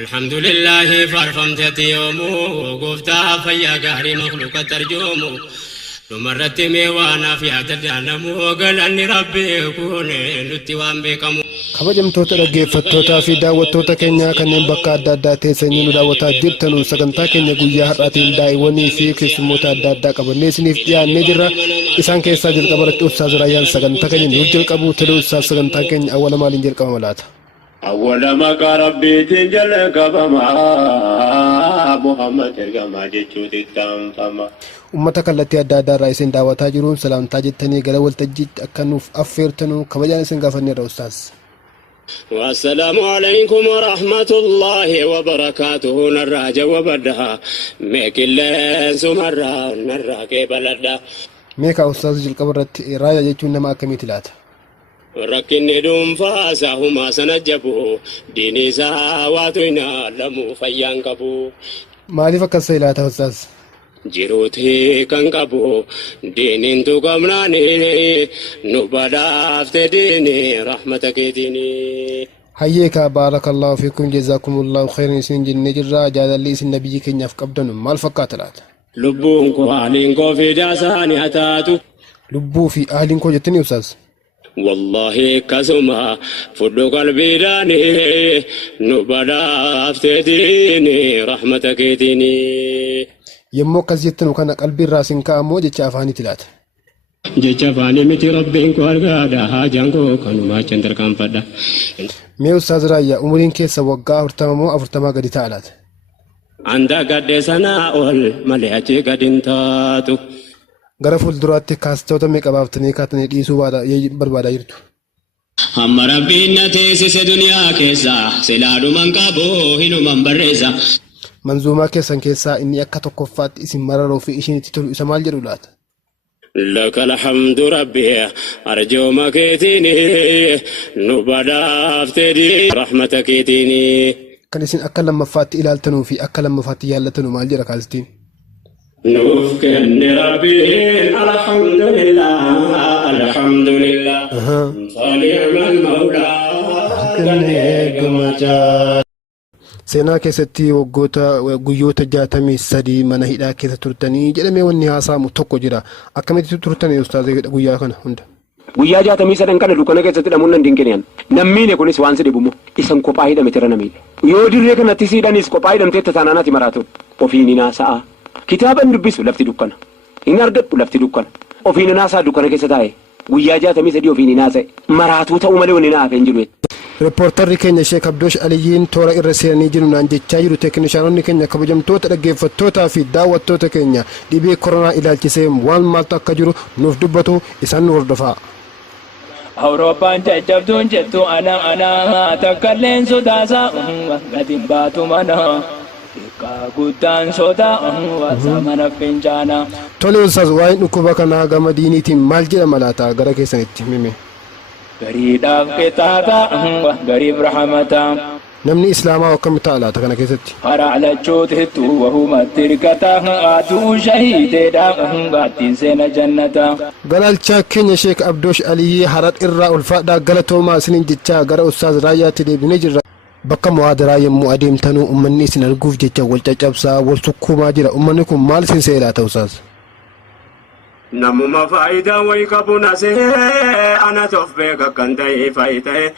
الحمد لله فرفمت يومه وقفتا فيا قهري مخلوق ترجمه نمرت ميوانا في عدد نمو قال أني ربي يكون نتوان بكم kabajamtoota dhaggeeffattootaa fi daawwattoota keenyaa kanneen bakka adda addaa teessanii nu daawwataa jirtanu sagantaa keenya guyyaa har'aatiin daa'imwanii fi keessummoota adda addaa qabannee isiniif dhiyaannee jirra. Isaan keessaa jalqaba irratti Ustaaz Raayyaan sagantaa keenya nuuf jalqabu ta'ee Ustaaz sagantaa keenya awwala maaliin jalqabama laata? Awwala maqaa rabbiitiin jalqabama Muhammad ergamaa jechuutti taanfama. Ummata kallattii adda addaa irraa isin daawwataa jiruun salaamtaa jettanii gara waltajjiitti akka nuuf affeertanu kabajaan isin gaafanneerra Ustaaz. والسلام عليكم ورحمة الله وبركاته نراجع وبدها ميكلين سمرا نراكي بلدا ميكا أستاذ jalqaba irratti raaya jechuun nama akkamiiti laata? rakkinni dhuunfaa huma sanajjabu diini isaa waatuina lamu fayyaan qabu. Maaliif akkas ta'e laata Ustaaz? jiruuti kan qabu diiniin tuqamnaani nu badhaafte diini rahmata keetiini. Hayyeeka baarakallahu fiikum jazaakumullahu khairan isin jennee jirra. Jaalalli isin nabiyyi keenyaaf qabdan maal fakkaata laata? lubbuun koo haaliin koo fi daasaani hataatu. Lubbuu fi haaliin koo jettanii Ustaaz? wallahi kasuma fudhu qalbiidhaani nu badhaafte diini rahmata keetiini. Yemmuu akkas jettanu kana qalbii irraa isin ka'amoo jecha afaaniiti laata? jecha afaanii miti rabbiin koo argaadha haajaan koo kanumaa achi tarkaanfadha. Mee Ustaaz Raayyaa umuriin keessa waggaa 40 moo 40 gadi ta'a laata? anda gadde sanaa ol malee achi gadi hin taatu. Gara fuulduraatti kaasitoota meeqa baaftanii kaatanii dhiisuu barbaadaa jirtu? amma rabbiin na teessise duniyaa keessa silaadhuman qabu hinuman barreessa. Manzuumaa keessan keessaa inni akka tokkoffaatti isin mararuu fi ishinitti tolu isa maal jedhu laata? لك الحمد ربي أرجو مكيتيني نبدافت دي رحمتك كيتيني. kan isin akka lammaffaatti ilaaltanuu fi akka lammaffaatti yaallatanu maal jedha kaastiin? نوفك ربي الحمد لله الحمد لله فنعم المولى seenaa keessatti guyyoota 63 mana hidhaa keessa turtanii jedhamee wanni haasa'amu tokko jira. Akkamitti turtanii Ustaaz guyyaa kana hunda? guyyaa 63 kana dukkana keessatti hidhamuun nan dinqineen nammiine kunis waan sidhibumu isan kophaa hidhame tira namiidha. yoo dirree kanatti siidhanis kophaa hidhamtee tasaanaanaati maraatu ofiin hinaasa'a kitaaba hin dubbisu lafti dukkana hin argadhu lafti dukkana ofiin hinaasa'a dukkana keessa taa'e guyyaa 63 ofiin hinaasa'e maraatuu ta'uu malee wanni naaf hin jiru. Reporterri keenya Sheek Abdoosh Aliyyiin toora irra seenanii jiru naan jechaa jiru. Teeknishaanonni keenya kabajamtoota dhaggeeffattootaa fi daawwattoota keenya dhibee koronaa ilaalchisee waan maaltu akka jiru nuuf dubbatu isaan nu hordofaa. Awurooppaan jajjabduun jettu ana takkalleen sodaasaa gadi baatu mana xiqqaa guddaan sodaa mana fincaana. Tole Ustaaz waa'een dhukkuba kanaa gama diiniitiin maal jedhama laata gara keessanitti hime? gariidhaaf qixaataa gariif rahmataa. namni islaamaa akkam ta'a laata kana keessatti? karaa lachuutitti wahumatti hirkataa aduu shahiideedhaa gaattiin seena jannataa. Galaalchaa keenya Sheek Abdoosh Aliyyii harat irraa ulfaadhaa galatoomaa isiniin jechaa gara Ustaaz Raayyaatti deebinee jirra. Bakka muhaadaraa yemmuu adeemtanuu ummanni isin arguuf jecha wal caccabsaa wal sukkuumaa jira. Ummanni kun maal isin se'ee laata Ustaaz? Namuma faayidaa wayii qabu nasee ana toof beeka kan ta'e faayidaa.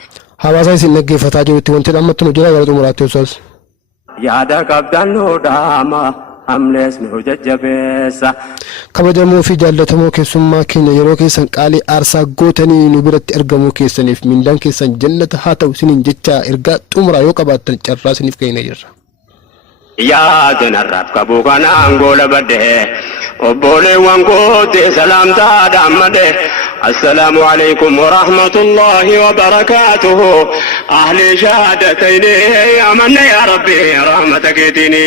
Hawaasa isin dhaggeeffataa jirutti wanti dhammattu nu jira gara xumuraatti Ustaaz. Yaada qabdaan nu dhaama amlees nu jajjabeessa. Kabajamoo fi jaallatamoo keessummaa keenya yeroo keessan qaalii aarsaa gootanii nu biratti argamuu keessaniif mindaan keessan jannata haa ta'u isiniin jecha ergaa xumuraa yoo qabaattan carraa isiniif kennee jirra. Yaada narraaf qabu kanaan goola baddee. obboleewwan goote salaamtaadhaan made assalaamu alaykum warahmatullahi wabarakatuhu ahli shahadatayni amanna ya rabbi rahmata keetini.